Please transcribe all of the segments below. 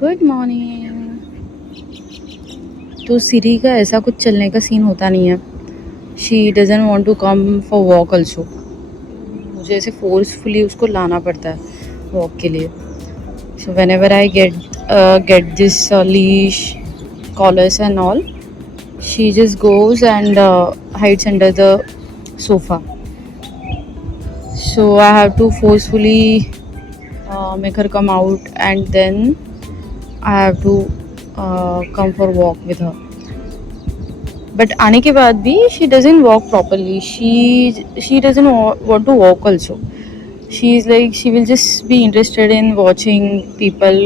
Good morning. तो सिरी का ऐसा कुछ चलने का सीन होता नहीं है। She doesn't want to come for walk also. मुझे ऐसे फोर्सफुली उसको लाना पड़ता है वॉक के लिए। So when ever I get this leash collars and all, she just goes and hides under the sofa. So I have to forcefully make her come out, and then I have to come for walk with her. But आने के बाद भी she doesn't walk properly. She doesn't want to walk also. She is like she will just be interested in watching people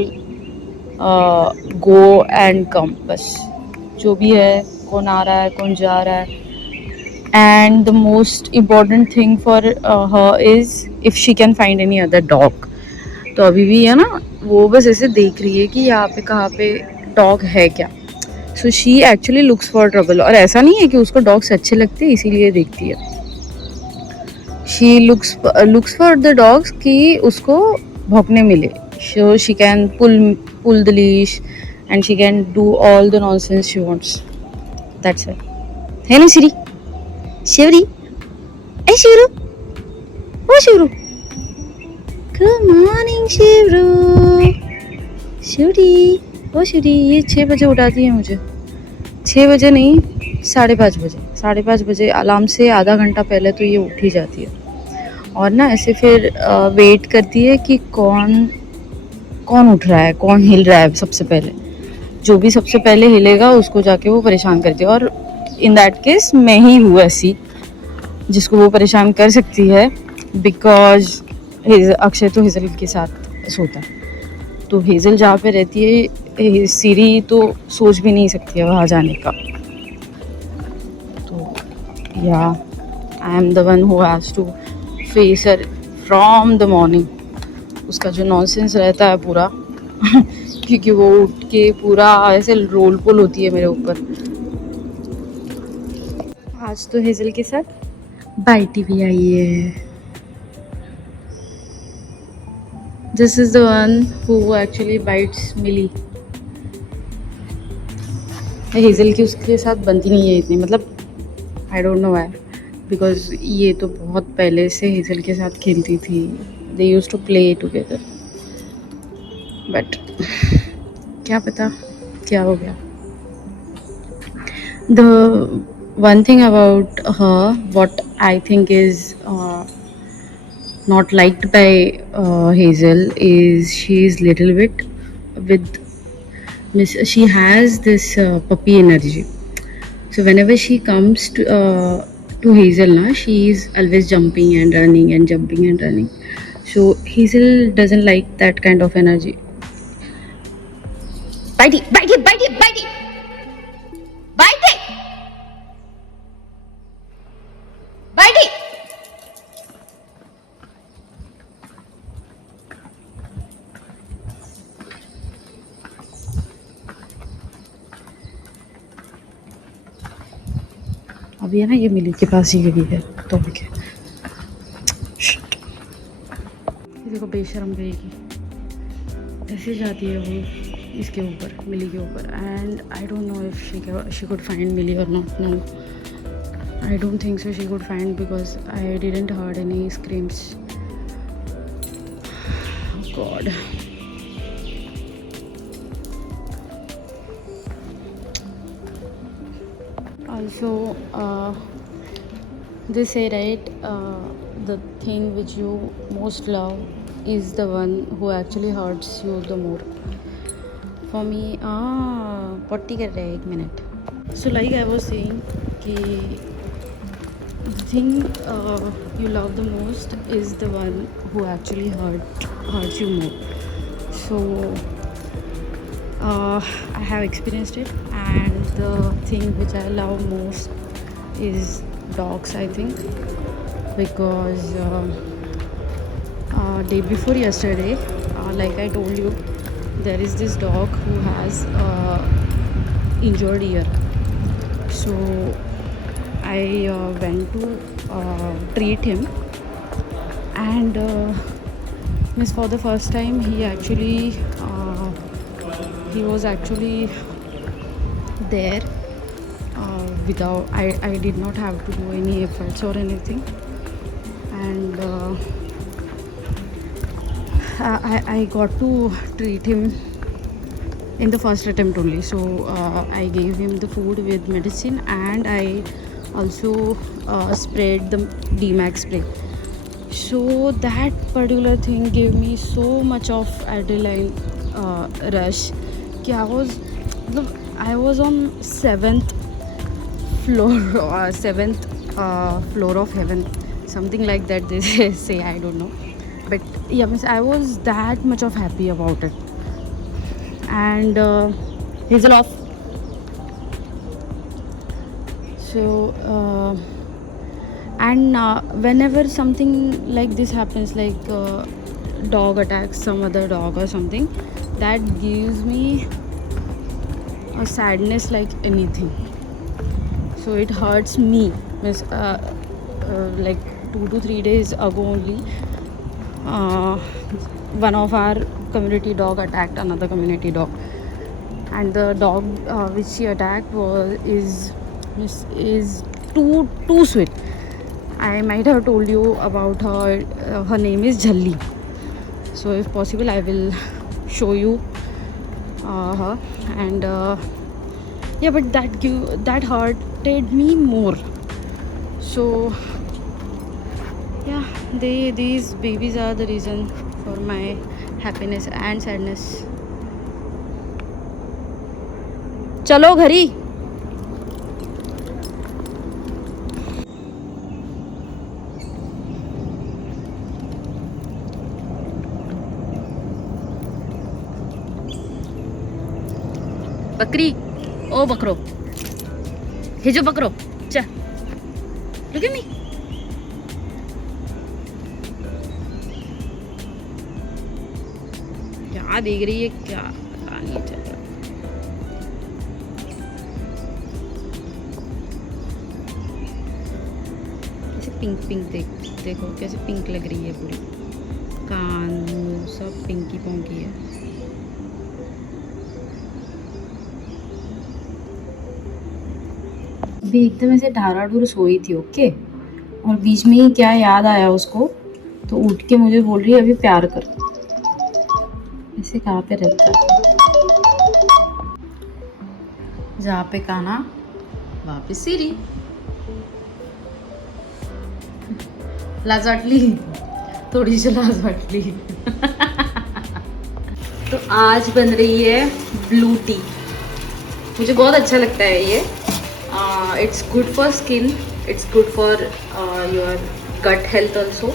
go and come. बस जो भी है, कौन आ रहा है, कौन जा रहा है. And the most important thing for her is if she can find any other dog. तो अभी भी है ना, वो बस ऐसे देख रही है कि यहाँ पे कहाँ पे डॉग है क्या. So she actually looks for trouble. और ऐसा नहीं है कि उसको डॉग्स अच्छे लगते हैं इसीलिए देखती है. She looks for the dogs कि उसको भौंकने मिले. So she can pull the leash and she can do all the nonsense she wants. That's it. है ना सिरी? शिवरी, ए शिवरू, ओ शिवरू, गुड मॉर्निंग शिवरू. शिवरी, ओ शिवरी. ये 6 बजे उठाती है मुझे. 6 बजे नहीं, 5:30 बजे. 5:30 बजे अलार्म से आधा घंटा पहले तो ये उठ ही जाती है. और ना ऐसे फिर वेट करती है कि कौन कौन उठ रहा है, कौन हिल रहा है सबसे पहले. जो भी सबसे पहले हिलेगा उसको जाके वो परेशान करती है. और इन दैट केस मैं ही हूँ ऐसी जिसको वो परेशान कर सकती है. बिकॉज अक्षय तो हेज़ल के साथ सोता है. तो हेज़ल जहाँ पे रहती है, सीरी तो सोच भी नहीं सकती है वहाँ जाने का. तो या I am the one who has to face her from the morning. उसका जो नॉनसेंस रहता है पूरा क्योंकि वो उठ के पूरा ऐसे रोल पुल होती है मेरे ऊपर. आज तो हेज़ल के साथ बाइटी भी आई है. This is the one who actually bites Mili. Hazel की उसके साथ बनती नहीं है इतनी, मतलब I don't know why. Because ये तो बहुत पहले से हेज़ल के साथ खेलती थी. They use to play together. But क्या पता क्या हो गया. The one thing about her what I think is not liked by Hazel is she is little bit with she has this puppy energy. So whenever she comes to Hazel na, she is always jumping and running and jumping and running. So Hazel doesn't like that kind of energy. Bite it, bite it, bite it, bite it, bite it, bite it. अभी है ना, ये मिली के पास ही गई है तो क्या. देखो बेशरम गएगी, ऐसे जाती है वो इसके ऊपर, मिली के ऊपर. And I don't know if she could find Millie or not. No, I don't think so she could find because I didn't heard any screams. God. Also they say, right, the thing which you most love is the one who actually hurts you the more. For me, पट्टी कर रहे हैं 1 minute. So like I was saying कि the thing you love the most is the one who actually hurts you more. So I have experienced it, and the thing which I love most is dogs, I think, because day before yesterday, like I told you, there is this dog who has injured ear. So I went to treat him, and for the first time he actually He was actually there without I did not have to do any efforts or anything, and I got to treat him in the first attempt only. So I gave him the food with medicine, and I also sprayed the DMAX spray. So that particular thing gave me so much of adrenaline rush. कि I was on seventh floor, seventh floor of heaven, something like that they say. I don't know, but yeah, means I was that much of happy about it. And hazel off. So and whenever something like this happens, like dog attacks some other dog or something, that gives me a sadness like anything. So it hurts me. Means, like 2 to 3 days ago only, one of our community dog attacked another community dog, and the dog which she attacked is too sweet. I might have told you about her. Her name is Jhalli. So if possible, I will show you her. And yeah, but that hurted me more. So yeah, these babies are the reason for my happiness and sadness. चलो घरी. बकरी, ओ बकरो, हे जो बकरो, चा, look at me. क्या देख रही है, क्या पता नहीं चल रहा. कैसे पिंक पिंक देखो कैसे पिंक लग रही है पूरी. कान मुंह सब पिंकी पोंकी है. अभी एकदम ऐसे ढाराडूर सोई थी. ओके, और बीच में ही क्या याद आया उसको, तो उठ के मुझे बोल रही है अभी प्यार कर. ऐसे कहाँ पे रहता है. जहाँ पे काना वहाँ पे सीरी. लाज वाटली, थोड़ी सी लाज वाटली. तो आज बन रही है ब्लू टी. मुझे बहुत अच्छा लगता है ये. It's good for skin, it's good for your gut health also.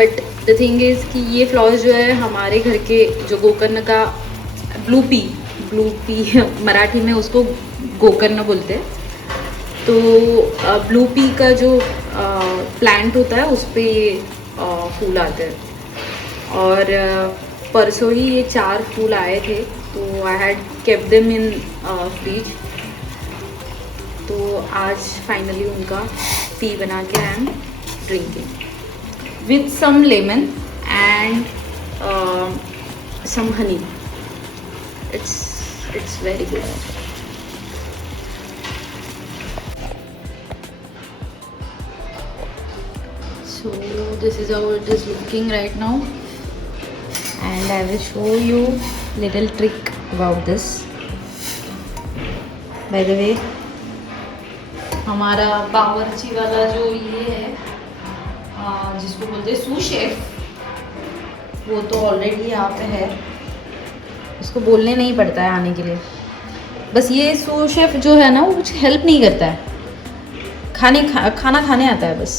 But the thing is कि ये फ्लावर्स जो है हमारे घर के जो गोकर्ण का ब्लू पी मराठी में उसको गोकर्ण बोलते हैं. तो ब्लू पी का जो प्लांट होता है उस पे ये फूल आते हैं. और परसों ही ये 4 फूल आए थे. तो I had kept them in fridge. तो आज फाइनली उनका टी बना के I am drinking with some lemon and some honey. It's very good. So this is how it is looking right now, and I will show you little trick about this. By the way, हमारा बावर्ची वाला जो ये है जिसको बोलते हैं sous chef, वो तो ऑलरेडी यहाँ पे है. उसको बोलने नहीं पड़ता है आने के लिए. बस ये सू शेफ जो है ना वो कुछ हेल्प नहीं करता है. खाना खाने आता है बस.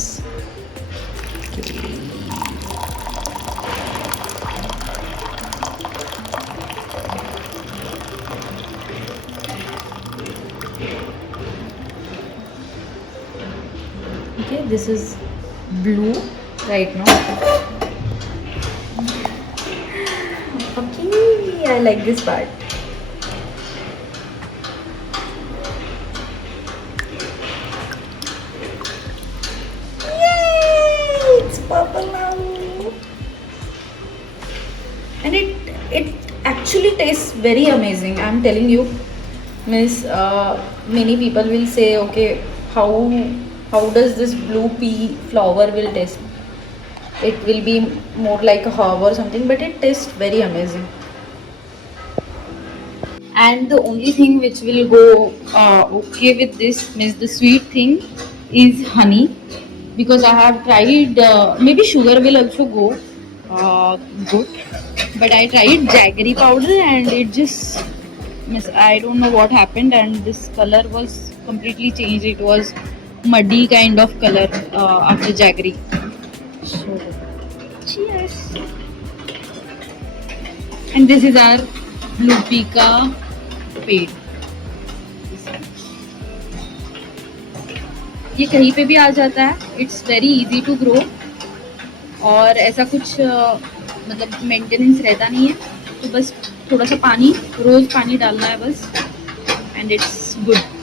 Okay, this is blue right now. Okay, I like this part. Yay! It's purple now, and it actually tastes very amazing. I'm telling you, Miss. Many people will say, okay, how does this blue pea flower will taste? It will be more like a herb or something, but it tastes very amazing. And the only thing which will go okay with this means the sweet thing is honey, because I have tried, maybe sugar will also go good, but I tried jaggery powder and it just miss, I don't know what happened, and this color was completely changed. It was muddy kind of color after jaggery. So cheers. And this is our blue pika पेड़. ये कहीं पे भी आ जाता है. It's very easy to grow और ऐसा कुछ मतलब मेंटेनेंस रहता नहीं है, तो बस थोड़ा सा पानी, रोज पानी डालना है बस, एंड इट्स गुड.